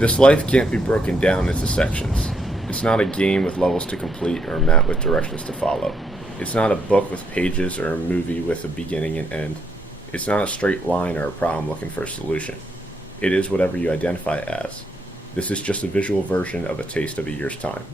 This life can't be broken down into sections. It's not a game with levels to complete or a map with directions to follow. It's not a book with pages or a movie with a beginning and end. It's not a straight line or a problem looking for a solution. It is whatever you identify it as. This is just a visual version of a taste of a year's time.